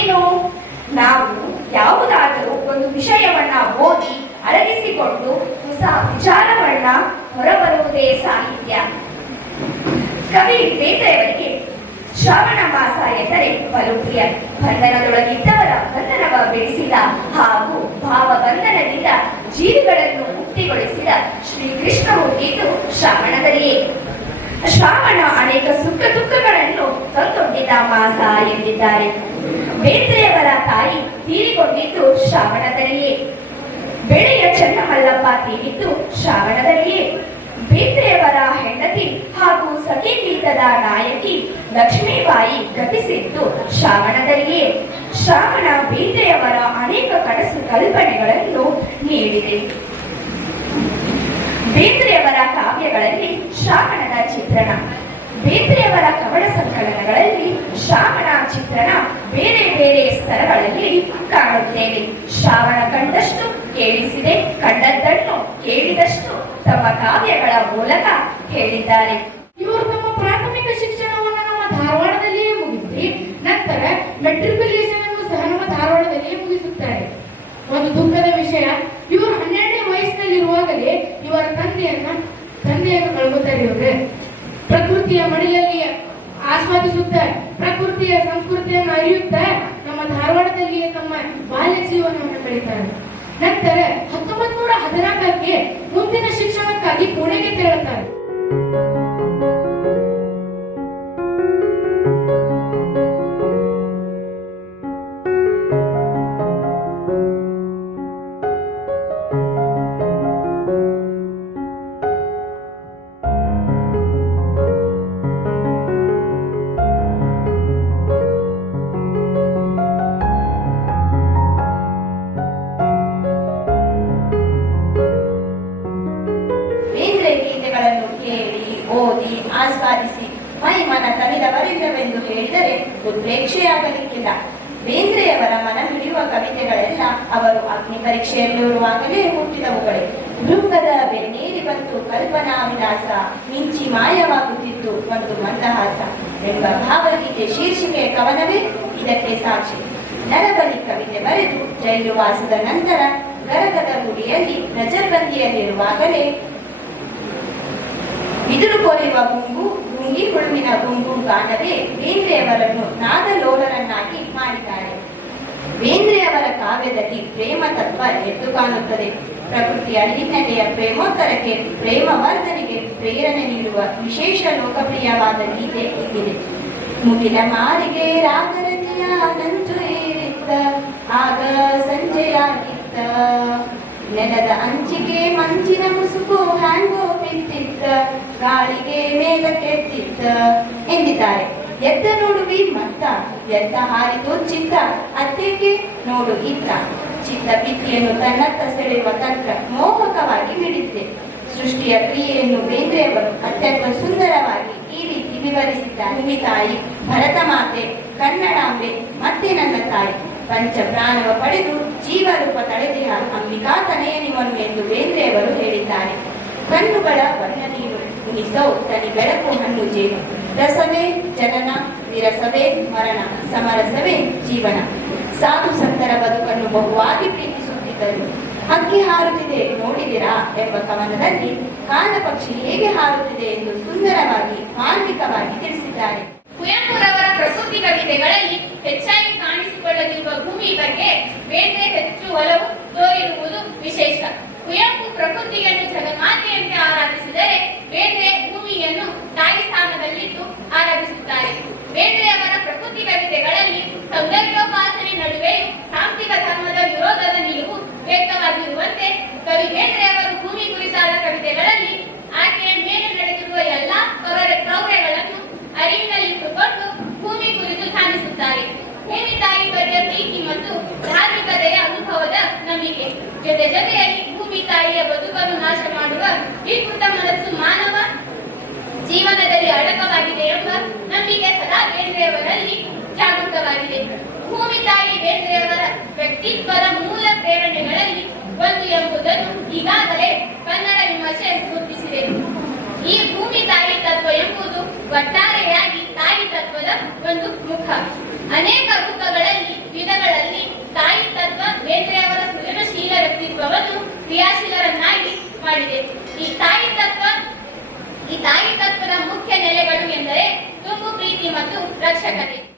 ಅಂದ್ರೇನು ನಾವು ಯಾವುದಾದರೂ ಒಂದು ವಿಷಯವನ್ನ ಓದಿ ಅರಗಿಸಿಕೊಂಡು ಹೊಸ ವಿಚಾರವನ್ನ ಹೊರಬರುವುದೇ ಸಾಹಿತ್ಯ. ಕವಿ ಬೇಂದ್ರೆಯವರಿಗೆ ಶ್ರಾವಣ ಮಾಸ ಎಂದರೆ ಬಲು ಪ್ರಿಯ. ಬಂಧನದೊಳಗಿದ್ದವರ ಬಂಧನವ ಬೆಳೆಸಿದ ಹಾಗೂ ಭಾವ ಬಂಧನದಿಂದ ಜೀವಿಗಳನ್ನು ಮುಕ್ತಿಗೊಳಿಸಿದ ಶ್ರೀಕೃಷ್ಣ ಹುಟ್ಟಿದ್ದು ಶ್ರಾವಣದಲ್ಲಿಯೇ. ಶ್ರಾವಣ ಅನೇಕ ಸುಖ ದುಃಖಗಳನ್ನು ತಂದೊಡ್ಡಿದ ಮಾಸ ಎಂದಿದ್ದಾರೆ. ಬೇಂದ್ರೆಯವರ ತಾಯಿ ತೀರಿಕೊಂಡಿದ್ದು ಶ್ರಾವಣದಲ್ಲಿಯೇ. ಬೆಳೆಯ ಚನ್ನಮಲ್ಲಪ್ಪ ತೀರಿದ್ದು ಶ್ರಾವಣದಲ್ಲಿಯೇ. ಬೇತ್ರೆಯವರ ಹೆಂಡತಿ ಹಾಗೂ ಸಖಿ ನಾಯಕಿ ಲಕ್ಷ್ಮೀಬಾಯಿ ಗತಿಸಿದ್ದು ಶ್ರಾವಣದಲ್ಲಿಯೇ. ಶ್ರಾವಣ ಬೇತ್ರೆಯವರ ಅನೇಕ ಕನಸು ಕಲ್ಪನೆಗಳನ್ನು ನೀಡಿದೆ. ಬೇಂದ್ರೆಯವರ ಕಾವ್ಯಗಳಲ್ಲಿ ಶ್ರಾವಣದ ಚಿತ್ರಣ ಬೇಂದ್ರೆಯವರ ಕವನ ಸಂಕಲನಗಳಲ್ಲಿ ಶ್ರಾವಣ ಚಿತ್ರಣ ಬೇರೆ ಬೇರೆ ಸ್ತರಗಳಲ್ಲಿ ಕಾಣುತ್ತೇವೆ. ಶ್ರಾವಣ ಕಂಡಷ್ಟು ಕೇಳಿಸಿದೆ, ಕಂಡದ್ದನ್ನು ಕೇಳಿದಷ್ಟು ತಮ್ಮ ಕಾವ್ಯಗಳ ಮೂಲಕ ಹೇಳಿದ್ದಾರೆ ಇವರು ತಮ್ಮ ಪ್ರಾಥಮಿಕ ಶಿಕ್ಷಣವನ್ನು ನಮ್ಮ ಧಾರವಾಡದಲ್ಲಿಯೇ ಮುಗಿಸಿ, ನಂತರ ಮೆಟ್ರಿಕ್ಯುಲೇಷನ್ ಅನ್ನು ಸಹ ನಮ್ಮ ಧಾರವಾಡದಲ್ಲಿಯೇ ಮುಗಿಸುತ್ತಾರೆ. ಒಂದು ದುಃಖದ ವಿಷಯ, ಇವರು ಹನ್ನೆರಡನೇ ವಯಸ್ಸಿನಲ್ಲಿರುವಾಗಲೇ ಇವರ ತಂದೆಯನ್ನ, ತಂದೆಯನ್ನು ಕಳ್ಕೊತಾರೆ ಇವರು. ಪ್ರಕೃತಿಯ ಮಡಿಲಲ್ಲಿ ಆಸ್ವಾದಿಸುತ್ತೆ, ಪ್ರಕೃತಿಯ ಸಂಸ್ಕೃತಿಯನ್ನು ಅರಿಯುತ್ತೆ, ನಮ್ಮ ಧಾರವಾಡದಲ್ಲಿಯೇ ತಮ್ಮ ಬಾಲ್ಯ ಜೀವನವನ್ನು ಬೆಳೀತಾರೆ. ನಂತರ ಹತ್ತೊಂಬತ್ ನೂರ ಹದಿನಾಲ್ಕಕ್ಕೆ ಮುಂದಿನ ಶಿಕ್ಷಣಕ್ಕಾಗಿ ಪುಣೆಗೆ ತೆರಳುತ್ತಾರೆ. ಆಸ್ವಾದಿಸಿ ಮೈ ಮನ ಕಲಿದವರಿಲ್ಲವೆಂದು ಹೇಳಿದರೆ ಉತ್ಪ್ರೇಕ್ಷೆಯಾಗಲಿಕ್ಕಿಲ್ಲ ಬೇಂದ್ರೆಯವರ ಮನ ಹಿಡಿಯುವ ಕವಿತೆಗಳೆಲ್ಲ ಅವರು ಅಗ್ನಿ ಪರೀಕ್ಷೆಯಲ್ಲಿರುವಾಗಲೇ ಹುಟ್ಟಿದವುಗಳೇ. ಭೃಂಗದ ಬೆನ್ನೇರಿ ಬಂತು ಕಲ್ಪನಾ ವಿಲಾಸ, ಮಿಂಚಿ ಮಾಯವಾಗುತ್ತಿತ್ತು ಒಂದು ಮಂದಹಾಸ ಎಂಬ ಭಾವಗೀತೆ ಶೀರ್ಷಿಕೆಯ ಕವನವೇ ಇದಕ್ಕೆ ಸಾಕ್ಷಿ. ನರಬಲಿ ಕವಿತೆ ಬರೆದು ಜೈಲು ವಾಸದ ನಂತರ ಗರಗದ ಗುಡಿಯಲ್ಲಿ ನಜರ್ಬಂದಿಯಲ್ಲಿರುವಾಗಲೇ ಬಿದಿರು ಕೊರೆಯುವ ಗುಂಗು ಗುಂಗಿ ಹುಳುವಿನ ಗುಂಪು ಗಾನವೇ ಬೇಂದ್ರೆಯವರನ್ನು ನಾದಲೋಲರನ್ನಾಗಿ ಮಾಡಿದ್ದಾರೆ. ಬೇಂದ್ರೆಯವರ ಕಾವ್ಯದಲ್ಲಿ ಪ್ರೇಮ ತತ್ವ ಎದ್ದು ಕಾಣುತ್ತದೆ. ಪ್ರಕೃತಿಯ ಹಿನ್ನೆಲೆಯ ಪ್ರೇಮೋತ್ತರಕ್ಕೆ, ಪ್ರೇಮವರ್ಧನೆಗೆ ಪ್ರೇರಣೆ ನೀಡುವ ವಿಶೇಷ ಲೋಕಪ್ರಿಯವಾದ ಗೀತೆ ಇಲ್ಲಿದೆ. ಮುಗಿಲ ಮಾರಿಗೆ ರಾಗರತಿಯ ನಂಜು ಏರಿತ್ತ ಆಗ ಸಂಜೆಯಾಗಿತ್ತ ನೆಲದ ಅಂಚಿಗೆ ಮಂಚಿನ ಮುಸುಕು ಹ್ಯಾಂಗೋ ಗಾಳಿಗೆ ಮೇಲಕ್ಕೆತ್ತಿದ್ದ ಎಂದಿದ್ದಾರೆ. ಎದ್ದ ನೋಡುವಿ ಮತ್ತ, ಎದ್ದ ಹಾರಿತು ಚಿತ್ತ ಅತ್ತೆಗೆ ನೋಡು ಇತ್ತ. ಚಿತ್ತ ಭಿತ್ತಿಯನ್ನು ತನ್ನತ್ತ ಸೆಳೆಯುವ ತಂತ್ರ ಮೋಹಕವಾಗಿ ಮಿಡಿದಿದೆ ಸೃಷ್ಟಿಯ ಕ್ರಿಯೆಯನ್ನು ಬೇಂದ್ರೆಯವರು ಅತ್ಯಂತ ಸುಂದರವಾಗಿ ಈ ರೀತಿ ವಿವರಿಸಿದ್ದ ನಿಮಿ ತಾಯಿ, ಭರತ ಮಾತೆ, ಕನ್ನಡಾಂಬೆ, ಮತ್ತೆ ನನ್ನ ತಾಯಿ. ಪಂಚ ಪ್ರಾಣವ ಪಡೆದು ಜೀವರೂಪ ತಳೆದೆಯ ಅಂಬಿಕಾ ತನೆಯ ನಿಮ್ಮನ್ನು ಎಂದು ಬೇಂದ್ರೆಯವರು ಹೇಳಿದ್ದಾರೆ. ಕಣ್ಣುಗಳ ವರ್ಣ ನೀರು ಉಣಿಸೌ ತನಿ ಬೆಳಕು ಹಣ್ಣು ಜೇನು ರಸವೇ ಜನನ ವಿರಸವೇ ಮರಣ ಸಮರಸವೇ ಜೀವನ ಸಾಧು ಸಂತರ ಬದುಕನ್ನು ಬಹುವಾಗಿ ಪ್ರೀತಿಸುತ್ತಿದ್ದರು ಹಕ್ಕಿ ಹಾರುತ್ತಿದೆ ನೋಡಿದಿರಾ ಎಂಬ ಕವನದಲ್ಲಿ ಕಾಲ ಪಕ್ಷಿ ಹೇಗೆ ಹಾರುತ್ತಿದೆ ಎಂದು ಸುಂದರವಾಗಿ, ಮಾರ್ಮಿಕವಾಗಿ ತಿಳಿಸಿದ್ದಾರೆ. ಕುವೆಂಪುರವರ ಪ್ರಸ್ತುತಿ ಕವಿತೆಗಳಲ್ಲಿ ಹೆಚ್ಚಾಗಿ ಕಾಣಿಸಿಕೊಳ್ಳಲಿರುವ ಭೂಮಿ ಬಗ್ಗೆ ಬೇರೆ ಹೆಚ್ಚು ಒಲವು ವ್ಯಕ್ತಿತ್ವದ ಮೂಲ ಪ್ರೇರಣೆಗಳಲ್ಲಿ ಒಂದು ಎಂಬುದನ್ನು ಈಗಾಗಲೇ ಕನ್ನಡ ವಿಮರ್ಶೆ ಗುರುತಿಸಿದೆ. ಈ ಭೂಮಿ ತಾಯಿ ತತ್ವ ಎಂಬುದು ಒಟ್ಟಾರೆಯಾಗಿ ತಾಯಿ ತತ್ವದ ಒಂದು ಮುಖ. ಅನೇಕ ರೂಪಗಳಲ್ಲಿ, ವಿಧಗಳಲ್ಲಿ ತಾಯಿ ತತ್ವ ಬೇಂದ್ರೆಯವರ ಸೃಜನಶೀಲ ವ್ಯಕ್ತಿತ್ವವನ್ನು ಕ್ರಿಯಾಶೀಲರನ್ನಾಗಿ ಮಾಡಿದೆ. ಈ ತಾಯಿ ತತ್ವ, ಈ ತಾಯಿ ತತ್ವದ ಮುಖ್ಯ ನೆಲೆಗಳು ಎಂದರೆ ತುಂಬು ಪ್ರೀತಿ ಮತ್ತು ರಕ್ಷಕತೆ.